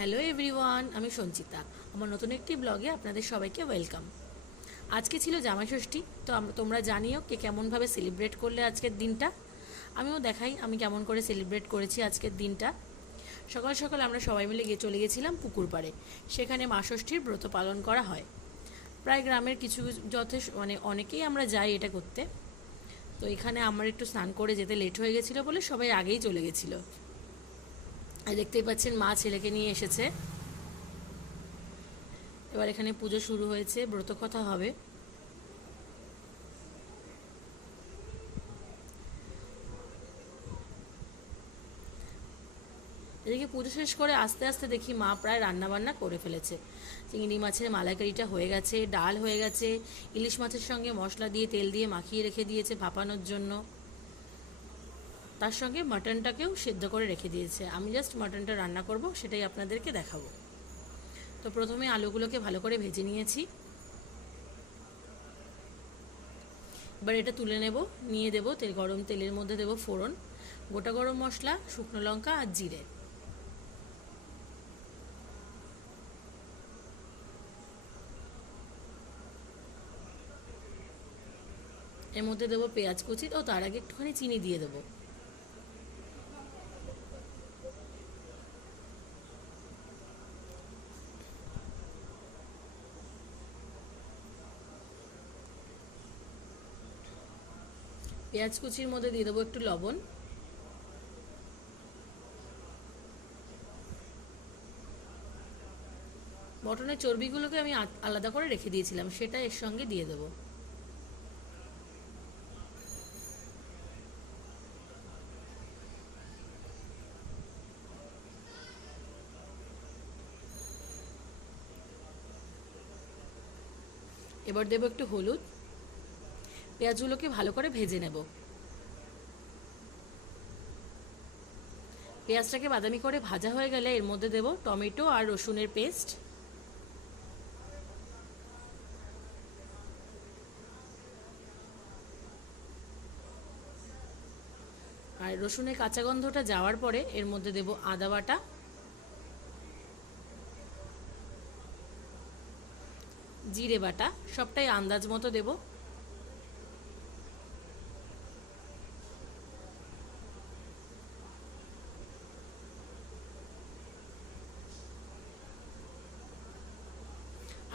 Hello everyone আমি সঞ্চিতা। আমার নতুন একটি ব্লগে আপনাদের সবাইকে ওয়েলকাম আজকে ছিল জামাই ষষ্ঠী তো তোমরা জানিও কে কেমনভাবে সেলিব্রেট করলে আজকের দিনটা। আমিও দেখাই আমি কেমন করে সেলিব্রেট করেছি আজকের দিনটা। সকাল সকাল আমরা সবাই মিলে গিয়ে চলে গেছিলাম পুকুর পাড়ে, সেখানে মা ষষ্ঠীর ব্রত পালন করা হয়। প্রায় গ্রামের কিছু যথেষ্ট মানে অনেকেই আমরা যাই এটা করতে। তো এখানে আমার একটু স্নান করে যেতে লেট হয়ে গেছিল বলে সবাই আগেই চলে গেছিল। দেখতেই পাচ্ছেন মা ছেলেকে নিয়ে এসেছে। এবার এখানে পুজো শুরু হয়েছে, ব্রত কথা হবে। এদিকে পুজো শেষ করে আস্তে আস্তে দেখি মা প্রায় রান্না বান্না করে ফেলেছে। চিংড়ি মাছের মালাইকারিটা হয়ে গেছে, ডাল হয়ে গেছে, ইলিশ মাছের সঙ্গে মশলা দিয়ে, তেল দিয়ে মাখিয়ে রেখে দিয়েছে ভাপানোর জন্য। তার সঙ্গে মাটনটাকেও সেদ্ধ করে রেখে দিয়েছে। আমি জাস্ট মাটনটা রান্না করব, সেটাই আপনাদেরকে দেখাবো। তো প্রথমে আলুগুলোকে ভালো করে ভেজে নিয়েছি। এবার এটা তুলে নেব, নিয়ে দেব তেল, গরম তেলের মধ্যে দেব ফোড়ন, গোটা গরম মশলা, শুকনো লঙ্কা আর জিরে। এর মধ্যে দেবো পেঁয়াজ কুচি ও তার আগে একটুখানি চিনি দিয়ে দেবো। পেঁয়াজ কুচির মধ্যে দিয়ে দেবো একটু লবণ। মটনের চর্বিগুলোকে আমি আলাদা করে রেখে দিয়েছিলাম, সেটা এর সঙ্গে দিয়ে দেবো। এবার দেবো একটু হলুদ। পেঁয়াজগুলোকে ভালো করে ভেজে নেব। পেঁয়াজটাকে বাদামি করে ভাজা হয়ে গেলে এর মধ্যে দেব টমেটো আর রসুনের পেস্ট। আর রসুনের কাঁচা গন্ধটা যাওয়ার পরে এর মধ্যে দেব আদা বাটা। জিরে বাটা, সবটাই আন্দাজ মতো দেবো।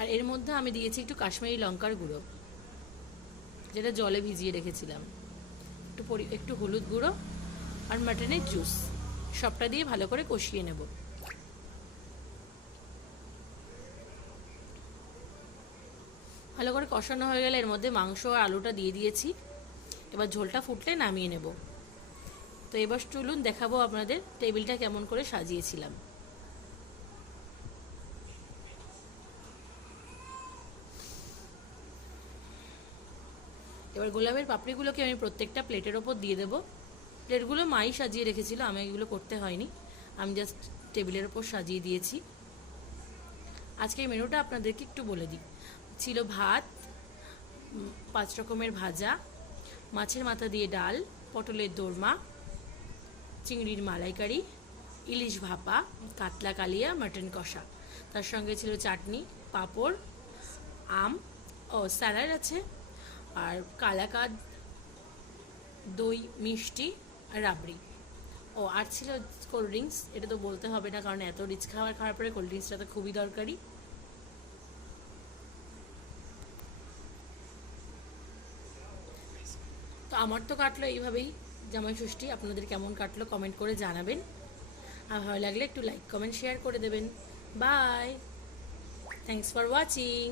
আর এর মধ্যে আমি দিয়েছি একটু কাশ্মীরি লঙ্কার গুঁড়ো, যেটা জলে ভিজিয়ে রেখেছিলাম। একটু পরি, একটু হলুদ গুঁড়ো আর মাটনের জুস, সবটা দিয়ে ভালো করে কষিয়ে নেব। ভালো করে কষানো হয়ে গেলে এর মধ্যে মাংস আর আলুটা দিয়ে দিয়েছি। এবার ঝোলটা ফুটলে নামিয়ে নেব। তো এবার চলুন দেখাবো আপনাদের টেবিলটা কেমন করে সাজিয়েছিলাম। এবার গোলাপের পাপড়িগুলোকে আমি প্রত্যেকটা প্লেটের ওপর দিয়ে দেবো। প্লেটগুলো মাই সাজিয়ে রেখেছিল, আমি এগুলো করতে হয়নি। আমি জাস্ট টেবিলের ওপর সাজিয়ে দিয়েছি। আজকের মেনুটা আপনাদেরকে একটু বলে দিই। ছিল ভাত পাঁচ রকমের ভাজা, মাছের মাথা দিয়ে ডাল, পটলের দোরমা, চিংড়ির মালাইকারি, ইলিশ ভাপা, কাতলা কালিয়া, মাটন কষা। তার সঙ্গে ছিল চাটনি, পাঁপড়, আম ও স্যালাড আছে। আর কালাকাদ, দই, মিষ্টি আর রাবড়ি। ও, আর ছিল কোল্ড ড্রিঙ্কস এটা তো বলতে হবে না, কারণ এত রিচ খাবার খাওয়ার পরে কোল্ড ড্রিঙ্কসটা তো খুবই দরকারি। তো আমার তো কাটলো এইভাবেই, জামাই ষষ্ঠী, আপনাদের কেমন কাটলো কমেন্ট করে জানাবেন। আর ভালো লাগলে একটু লাইক কমেন্ট শেয়ার করে দেবেন। By thanks for watching